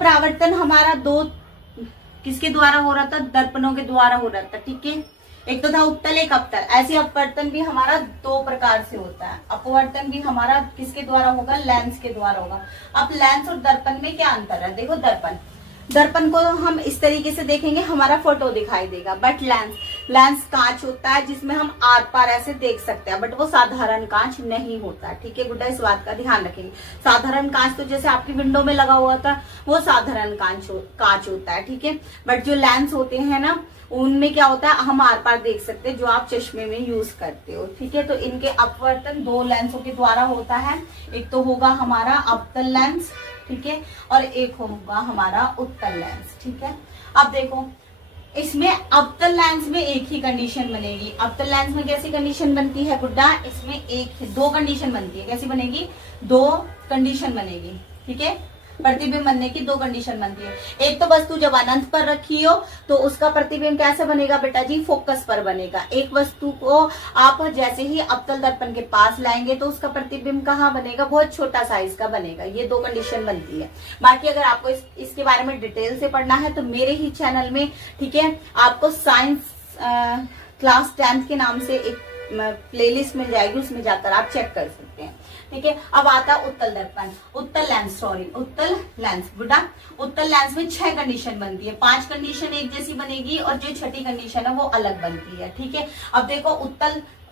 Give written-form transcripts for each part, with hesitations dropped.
परावर्तन हमारा दो किसके द्वारा हो रहा था, दर्पणों के द्वारा हो रहा था। ठीक है, एक तो था उत्तल, एक अवतल। ऐसे अपवर्तन भी हमारा दो प्रकार से होता है। अपवर्तन भी हमारा किसके द्वारा होगा, लेंस के द्वारा होगा। अब लेंस और दर्पण में क्या अंतर है, देखो दर्पण को हम इस तरीके से देखेंगे, हमारा फोटो दिखाई देगा। बट लेंस कांच होता है जिसमें हम आर पार ऐसे देख सकते हैं, बट वो साधारण कांच नहीं होता है। ठीक है गुड्डा, इस बात का ध्यान रखेंगे। साधारण कांच तो जैसे आपकी विंडो में लगा हुआ था, वो साधारण कांच होता है। ठीक है, बट जो लेंस होते हैं ना, उनमें क्या होता है, हम आर पार देख सकते हैं, जो आप चश्मे में यूज करते हो। ठीक है, तो इनके अपवर्तन दो लेंसों के द्वारा होता है। एक तो होगा हमारा अवतल लेंस, ठीक है, और एक होगा हमारा उत्तल लेंस। ठीक है, अब देखो इसमें अवतल लेंस में एक ही कंडीशन बनेगी। अवतल लेंस में कैसी कंडीशन बनती है गुड्डा, इसमें दो कंडीशन बनती है। कैसी बनेगी, दो कंडीशन बनेगी। ठीक है, प्रतिबिंब बनने की दो कंडीशन बनती है। एक तो वस्तु जब अनंत पर रखी हो तो उसका प्रतिबिंब कैसे बनेगा बेटा जी, फोकस पर बनेगा। एक वस्तु को आप जैसे ही अवतल दर्पण के पास लाएंगे तो उसका प्रतिबिंब कहाँ बनेगा, बहुत छोटा साइज का बनेगा। ये दो कंडीशन बनती है। बाकी अगर आपको इसके बारे में डिटेल से पढ़ना है तो मेरे ही चैनल में, ठीक है, आपको साइंस क्लास 10 के नाम से एक प्लेलिस्ट मिल जाएगी, उसमें जाकर आप चेक कर सकते हैं। ठीक है, अब आता है उत्तल दर्पण, उत्तल लेंस गुड्डा। उत्तल लेंस में 6 कंडीशन बनती है, 5 कंडीशन एक जैसी बनेगी और जो छठी कंडीशन है वो अलग बनती है। ठीक है, अब देखो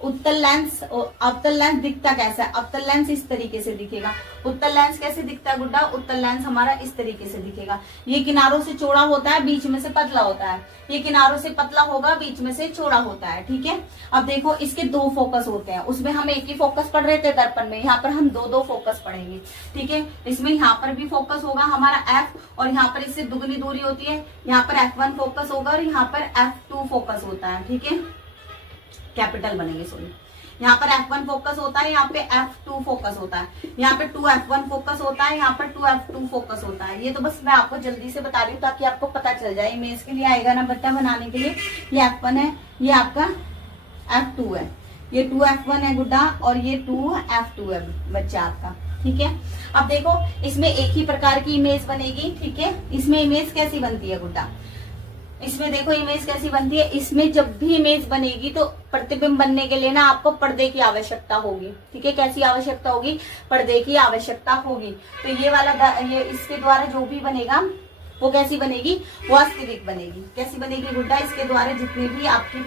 उत्तल लेंस, अवतल लेंस दिखता कैसा है, अवतल लेंस इस तरीके से दिखेगा। उत्तल लेंस कैसे दिखता है गुड्डा, उत्तल लेंस हमारा इस तरीके से दिखेगा। ये किनारों से चौड़ा होता है, बीच में से पतला होता है। ये किनारों से पतला होगा, बीच में से चौड़ा होता है। ठीक है, अब देखो इसके दो फोकस होते हैं। उसमें हम एक ही फोकस पढ़ रहे थे दर्पण में, यहाँ पर हम दो फोकस पढ़ेंगे। ठीक है, इसमें यहाँ पर भी फोकस होगा हमारा F, और यहाँ पर इससे दुगनी दूरी होती है, यहाँ पर F1 फोकस होगा और यहाँ पर F2 फोकस होता है। ठीक है, कैपिटल बनेंगे, सॉरी, यहाँ पर F1 फोकस होता है, यहाँ पे F2 फोकस होता है, यहाँ पे 2F1 फोकस होता है, यहाँ पर 2F2 फोकस होता है। ये तो बस मैं आपको जल्दी से बता रही हूँ ताकि आपको पता चल जाए। इमेज के लिए आएगा ना बच्चा बनाने के लिए, ये F1 है, ये आपका F2 है, ये 2F1 है गुड्डा, और ये 2F2 है बच्चा आपका। ठीक है, अब देखो इसमें एक ही प्रकार की इमेज बनेगी। ठीक है, इसमें इमेज कैसी बनती है गुड्डा, इसमें देखो इमेज कैसी बनती है। इसमें जब भी इमेज बनेगी तो प्रतिबिंब बनने के लिए ना आपको पर्दे की आवश्यकता होगी। ठीक है, कैसी आवश्यकता होगी, पर्दे की आवश्यकता होगी। तो ये वाला ये इसके द्वारा जो भी बनेगा वो कैसी बनेगी, वास्तविक बनेगी। कैसी बनेगी गुड्डा, इसके द्वारा जितने भी आपकी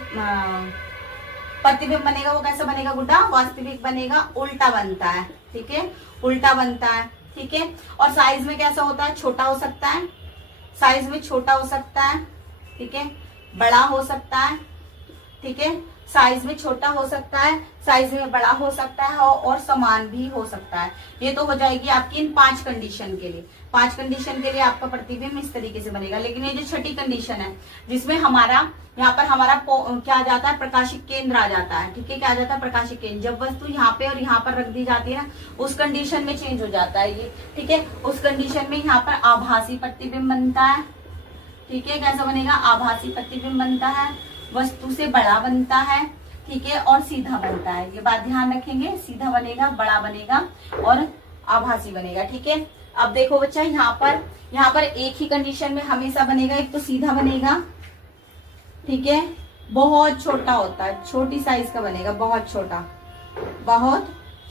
प्रतिबिंब बनेगा वो कैसा बनेगा गुड्डा, वास्तविक बनेगा, उल्टा बनता है। ठीक है, उल्टा बनता है। ठीक है, और साइज में कैसा होता है, छोटा हो सकता है, साइज में छोटा हो सकता है। ठीक है, बड़ा हो सकता है। ठीक है, साइज में छोटा हो सकता है, साइज में बड़ा हो सकता है, और समान भी हो सकता है। ये तो हो जाएगी आपकी इन 5 कंडीशन के लिए। 5 कंडीशन के लिए आपका प्रतिबिंब इस तरीके से बनेगा। लेकिन ये जो छठी कंडीशन है जिसमें हमारा यहाँ पर हमारा क्या आ जाता है, प्रकाशिक केंद्र आ जाता है। ठीक है, क्या आ जाता है, प्रकाशिक केंद्र। जब वस्तु यहाँ पे और यहाँ पर रख दी जाती है ना, उस कंडीशन में चेंज हो जाता है ये। ठीक है, उस कंडीशन में यहाँ पर आभासी प्रतिबिंब बनता है। ठीक है, कैसा बनेगा, आभासी प्रतिबिंब बनता है, वस्तु से बड़ा बनता है। ठीक है, और सीधा बनता है। ये बात ध्यान रखेंगे, सीधा बनेगा, बड़ा बनेगा और आभासी बनेगा। ठीक है, अब देखो बच्चा यहाँ पर एक ही कंडीशन में हमेशा बनेगा। एक तो सीधा बनेगा, ठीक है, बहुत छोटा होता है, छोटी साइज का बनेगा, बहुत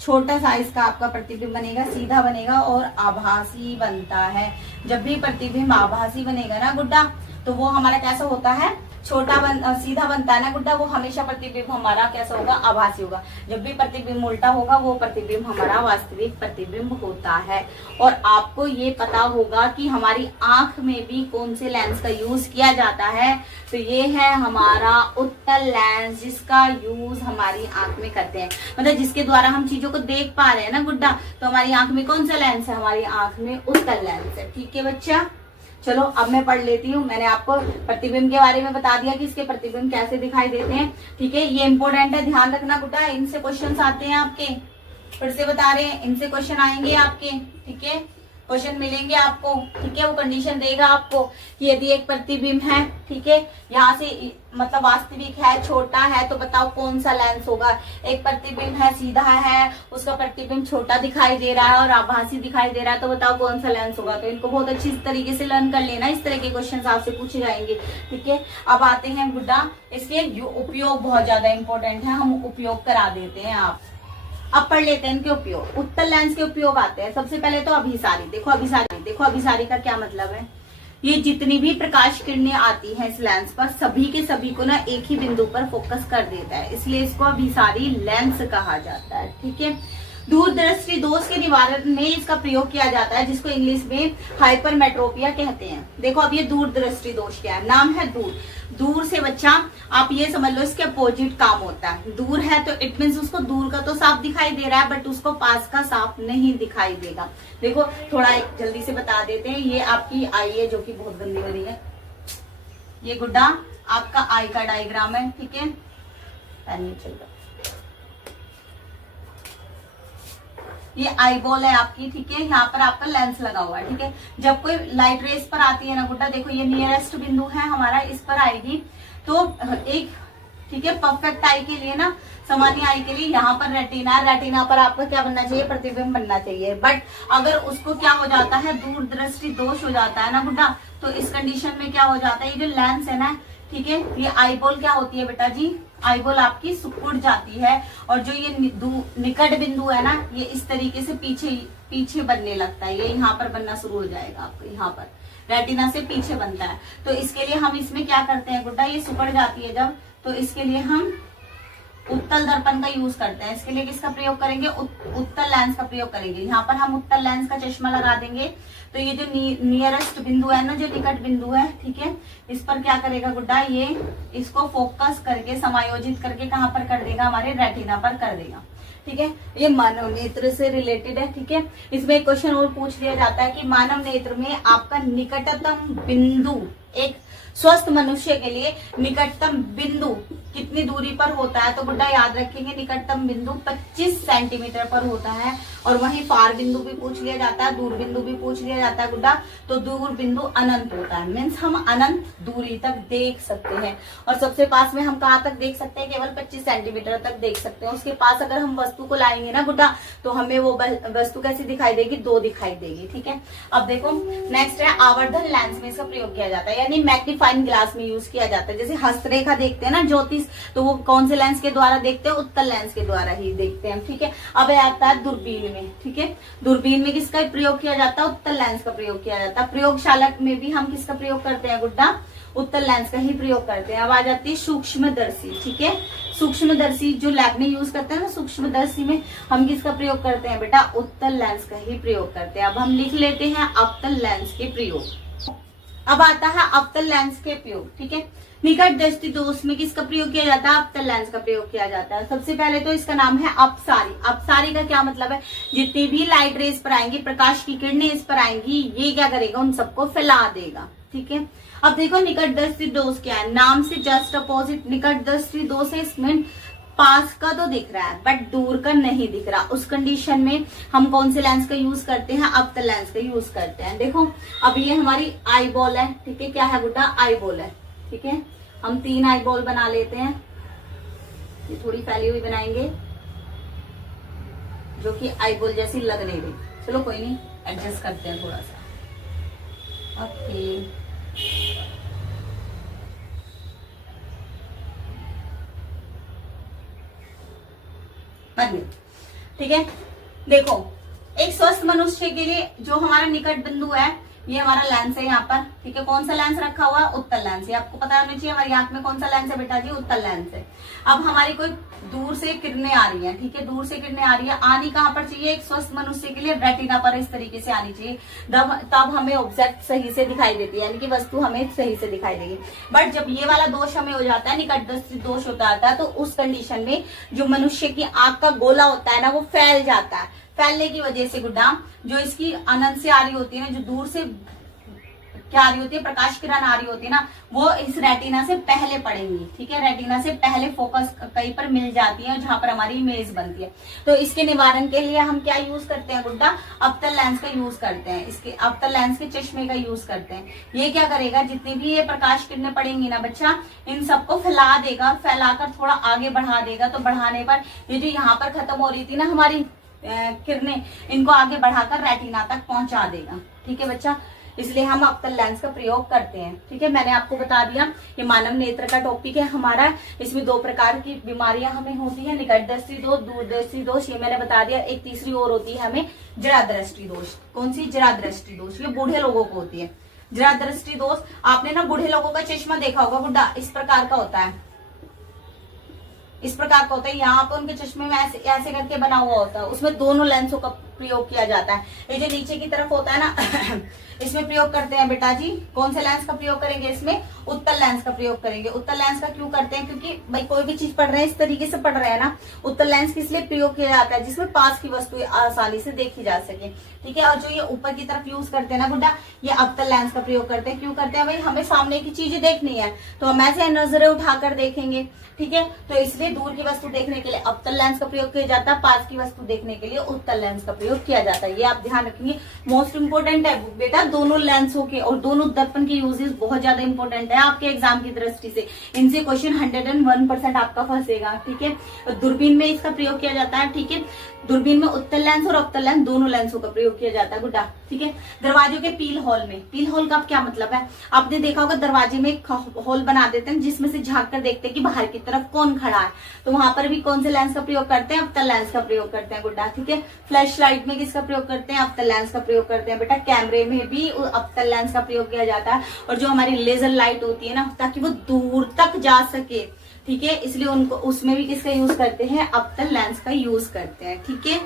छोटा साइज का आपका प्रतिबिंब बनेगा, सीधा बनेगा और आभासी बनता है। जब भी प्रतिबिंब आभासी बनेगा ना गुड्डा, तो वो हमारा कैसा होता है, सीधा बनता है ना गुड्डा, वो हमेशा प्रतिबिंब हमारा कैसा होगा, आभासी होगा। जब भी प्रतिबिंब उल्टा होगा वो प्रतिबिंब हमारा वास्तविक प्रतिबिंब होता है। और आपको ये पता होगा कि हमारी आंख में भी कौन से लेंस का यूज किया जाता है, तो ये है हमारा उत्तल लेंस, जिसका यूज हमारी आंख में करते हैं। मतलब जिसके द्वारा हम चीजों को देख पा रहे हैं ना गुड्डा, तो हमारी आंख में कौन सा लेंस है, हमारी आंख में उत्तल लेंस है। ठीक है बच्चा, चलो अब मैं पढ़ लेती हूँ। मैंने आपको प्रतिबिंब के बारे में बता दिया कि इसके प्रतिबिंब कैसे दिखाई देते हैं। ठीक है, ये इंपॉर्टेंट है, ध्यान रखना गुड्डा, इनसे क्वेश्चन आते हैं आपके। फिर से बता रहे हैं, इनसे क्वेश्चन आएंगे आपके। ठीक है, क्वेश्चन मिलेंगे आपको, ठीक है। वो कंडीशन देगा आपको कि यदि एक प्रतिबिंब है, ठीक है, यहाँ से मतलब वास्तविक है, छोटा है, तो बताओ कौन सा लेंस होगा। एक प्रतिबिंब है, सीधा है, उसका प्रतिबिंब छोटा दिखाई दे रहा है और आभासी दिखाई दे रहा है, तो बताओ कौन सा लेंस होगा। तो इनको बहुत अच्छी तरीके से लर्न कर लेना, इस तरह के क्वेश्चन आपसे पूछे जाएंगे, ठीक है। अब आते हैं गुड्डा, इसके उपयोग बहुत ज्यादा इंपॉर्टेंट है, हम उपयोग करा देते हैं। आप अब पढ़ लेते हैं इनके उपयोग। उत्तल लेंस के उपयोग आते हैं। सबसे पहले तो अभिसारी। देखो अभिसारी का क्या मतलब है। ये जितनी भी प्रकाश किरणें आती हैं इस लेंस पर, सभी के सभी को ना एक ही बिंदु पर फोकस कर देता है, इसलिए इसको अभिसारी लेंस कहा जाता है, ठीक है। दूरदृष्टि दोष के निवारण में इसका प्रयोग किया जाता है, जिसको इंग्लिश में हाइपरमेट्रोपिया कहते हैं। देखो अब ये दूरदृष्टि दोष क्या है, नाम है दूर से बच्चा आप ये समझ लो इसके अपोजिट काम होता है। दूर है तो इट मीन्स उसको दूर का तो साफ दिखाई दे रहा है, बट उसको पास का साफ नहीं दिखाई देगा। देखो थोड़ा एक जल्दी से बता देते हैं। ये आपकी आई है जो कि बहुत गंदी बनी है। ये गुड्डा आपका आई का डायग्राम है, ठीक है। ये आई बॉल है आपकी, ठीक है। यहाँ पर आपका लेंस लगा हुआ है, ठीक है। जब कोई लाइट रेस पर आती है ना गुड्डा, देखो ये नियरेस्ट बिंदु है हमारा, इस पर आएगी तो एक, ठीक है, परफेक्ट आई के लिए ना, सामान्य आई के लिए यहाँ पर रेटिना है, रेटिना पर आपका क्या बनना चाहिए, प्रतिबिंब बनना चाहिए। बट अगर उसको क्या हो जाता है, दूरदृष्टि दोष हो जाता है ना गुड्डा, तो इस कंडीशन में क्या हो जाता है, ये जो लेंस है ना, ठीक है, ये आई बॉल क्या होती है बेटा जी, आई बॉल आपकी सिकुड़ जाती है, और जो ये निकट बिंदु है ना, ये इस तरीके से पीछे बनने लगता है। ये यहाँ पर बनना शुरू हो जाएगा आपको, यहाँ पर रेटिना से पीछे बनता है। तो इसके लिए हम इसमें क्या करते हैं गुड्डा, ये सिकुड़ जाती है जब, तो इसके लिए हम उत्तल दर्पण का यूज करते हैं। इसके लिए किसका प्रयोग करेंगे, उत्तल लेंस का प्रयोग करेंगे। यहाँ पर हम उत्तल लेंस का चश्मा लगा देंगे, तो ये जो नियरेस्ट बिंदु है ना, जो निकट बिंदु है, ठीक है, इस पर क्या करेगा गुड्डा, ये इसको फोकस करके समायोजित करके कहाँ पर कर देगा, हमारे रेटिना पर कर देगा, ठीक है। ये मानव नेत्र से रिलेटेड है, ठीक है। इसमें एक क्वेश्चन और पूछ लिया जाता है कि मानव नेत्र में आपका निकटतम बिंदु, एक स्वस्थ मनुष्य के लिए निकटतम बिंदु कितनी दूरी पर होता है, तो गुड्डा याद रखेंगे निकटतम बिंदु 25 सेंटीमीटर पर होता है। और वहीं फार बिंदु भी पूछ लिया जाता है, दूर बिंदु भी पूछ लिया जाता है गुड्डा, तो दूर बिंदु अनंत होता है, मीन्स हम अनंत दूरी तक देख सकते हैं। और सबसे पास में हम कहाँ तक देख सकते हैं, केवल 25 सेंटीमीटर तक देख सकते हैं। उसके पास अगर हम वस्तु को लाएंगे ना गुड्डा, तो हमें वो वस्तु कैसी दिखाई देगी, 2 दिखाई देगी, ठीक है। अब देखो नेक्स्ट है आवर्धन लेंस में इसका प्रयोग किया जाता है, यानी मैग्नीफाइंग ग्लास में यूज किया जाता है। जैसे हस्तरेखा देखते हैं ना ज्योतिष, तो वो कौन से लेंस के द्वारा देखते हैं, उत्तल लेंस के द्वारा ही देखते हैं, ठीक है। अब आता है दूरबीन में, ठीक है। दूरबीन में किसका प्रयोग किया जाता है, उत्तल लेंस का प्रयोग किया जाता है। प्रयोगशाला में भी हम किसका प्रयोग करते हैं गुड्डा, उत्तल लेंस का ही प्रयोग करते हैं। अब आ जाती है सूक्ष्मदर्शी, ठीक है। सूक्ष्मदर्शी जो लैब में यूज करते हैं ना, सूक्ष्मदर्शी में हम किसका प्रयोग करते हैं बेटा, उत्तल लेंस का ही प्रयोग करते हैं। अब हम लिख लेते हैं अवतल लेंस के प्रयोग। अब आता है अवतल लेंस के प्रयोग, ठीक है। निकट दृष्टि दोष में किसका प्रयोग किया जाता है, अवतल लेंस का प्रयोग किया जाता है। सबसे पहले तो इसका नाम है अपसारी। अपसारी का क्या मतलब है, जितनी भी लाइट रेस पर आएंगी, प्रकाश की किरणें इस पर आएंगी, ये क्या करेगा, उन सबको फैला देगा, ठीक है। अब देखो निकट दृष्टि दोष क्या है, नाम से जस्ट अपोजिट निकट दृष्टि दोष है। इसमें पास का तो दिख रहा है बट दूर का नहीं दिख रहा। उस कंडीशन में हम कौन से लेंस का यूज करते हैं, अवतल लेंस का यूज करते हैं। देखो अब ये हमारी आई बॉल है, ठीक है। क्या है बेटा, आई बॉल है, ठीक है। हम 3 आई बॉल बना लेते हैं, ये थोड़ी फैली हुई बनाएंगे जो कि आई बॉल जैसी लग नहीं रही। चलो कोई नहीं, एडजस्ट करते हैं थोड़ा सा, ओके। ठीक है। देखो एक स्वस्थ मनुष्य के लिए जो हमारा निकट बिंदु है, ये हमारा लेंस है यहाँ पर, ठीक है। कौन सा लेंस रखा हुआ है, उत्तल लेंस। ये आपको पता होना चाहिए हमारी आंख में कौन सा लेंस है बेटा जी, उत्तल लेंस है। अब हमारी कोई दूर से किरणें आ रही है, ठीक है, दूर से किरणें आ रही है, आनी कहाँ पर चाहिए, एक स्वस्थ मनुष्य के लिए रेटिना पर इस तरीके से आनी चाहिए, तब हमें ऑब्जेक्ट सही से दिखाई देती है, यानी कि वस्तु हमें सही से दिखाई देगी। बट जब ये वाला दोष हमें हो जाता है, निकट दृष्टि दोष होता है, तो उस कंडीशन में जो मनुष्य की आंख का गोला होता है ना, वो फैल जाता है। फैलने की वजह से गुड्डा जो इसकी अनंत से आ रही होती है ना, जो दूर से क्या आ रही होती है, प्रकाश किरण आ रही होती है ना, वो इस रेटिना से पहले पड़ेंगी। ठीक है, रेटिना से पहले फोकस कहीं पर मिल जाती है और जहां पर हमारी इमेज बनती है। तो इसके निवारण के लिए हम क्या यूज करते हैं गुड्डा, अवतल लेंस का यूज करते हैं। इसके अवतल लेंस के चश्मे का यूज करते हैं। ये क्या करेगा, जितनी भी ये प्रकाश किरणें पड़ेंगी ना बच्चा, इन सबको फैला देगा और फैलाकर थोड़ा आगे बढ़ा देगा। तो बढ़ाने पर ये जो यहाँ पर खत्म हो रही थी ना हमारी किरणें, इनको आगे बढ़ाकर रेटिना तक पहुंचा देगा। ठीक है बच्चा, इसलिए हम अवतल लेंस का प्रयोग करते हैं। ठीक है, मैंने आपको बता दिया ये मानव नेत्र का टॉपिक है हमारा। इसमें 2 प्रकार की बीमारियां हमें होती है, निकट दृष्टि दोष, दूर दृष्टि दोष, ये मैंने बता दिया। एक तीसरी और होती है हमें जरा दृष्टि दोष। कौन सी, जरा दृष्टि दोष, ये बूढ़े लोगों को होती है जरा दृष्टि दोष। आपने ना बूढ़े लोगों का चश्मा देखा होगा बुड्ढा, इस प्रकार का होता है, इस प्रकार का होता है। यहाँ पर उनके चश्मे में ऐसे ऐसे करके बना हुआ होता है, उसमें दोनों लेंसों का प्रयोग किया जाता है। ये जो नीचे की तरफ होता है ना इसमें प्रयोग करते हैं बेटा जी, कौन से लेंस का प्रयोग करेंगे, इसमें उत्तल लेंस का प्रयोग करेंगे। उत्तल लेंस का क्यों करते हैं, क्योंकि भाई कोई भी चीज पढ़ रहे हैं इस तरीके से पढ़ रहे हैं ना, उत्तल लेंस किस लिए प्रयोग किया जाता है, जिसमें पास की वस्तु आसानी से देखी जा सके। ठीक है, और जो ये ऊपर की तरफ यूज करते हैं ना बुड्ढा, ये अवतल लेंस का प्रयोग करते हैं। क्यों करते हैं भाई, हमें सामने की चीजें देखनी है तो हम ऐसे नजरें उठाकर देखेंगे। ठीक है, तो इसलिए दूर की वस्तु देखने के लिए अवतल लेंस का प्रयोग किया जाता है, पास की वस्तु देखने के लिए उत्तल लेंस का प्रयोग किया जाता है। ये आप ध्यान रखेंगे, मोस्ट इंपोर्टेंट है बेटा। दोनों लेंसों के और दोनों दर्पण के यूजेस बहुत ज्यादा इंपॉर्टेंट है आपके एग्जाम की दृष्टि से। इनसे क्वेश्चन 101% आपका फंसेगा। ठीक है, दूरबीन में इसका प्रयोग किया जाता है। ठीक है, दूरबीन में उत्तल लेंस और अवतल लेंस दोनों लेंसों का प्रयोग किया जाता है गुड्डा। ठीक है, दरवाजों के पील होल में, पील होल का क्या मतलब है, आपने देखा होगा दरवाजे में एक होल बना देते हैं जिसमें से झांक कर देखते हैं कि बाहर की तरफ कौन खड़ा है। तो वहां पर भी कौन से लेंस का प्रयोग करते हैं, अवतल लेंस का प्रयोग करते हैं गुड्डा। ठीक है, फ्लैश लाइट में किसका प्रयोग करते हैं, अवतल लेंस का प्रयोग करते हैं बेटा। कैमरे में भी अवतल लेंस का प्रयोग किया जाता है। और जो हमारी लेजर लाइट होती है ना, ताकि वो दूर तक जा सके, ठीक है, इसलिए उनको उसमें भी किसका यूज करते हैं, अवतल लेंस का यूज करते हैं। ठीक है।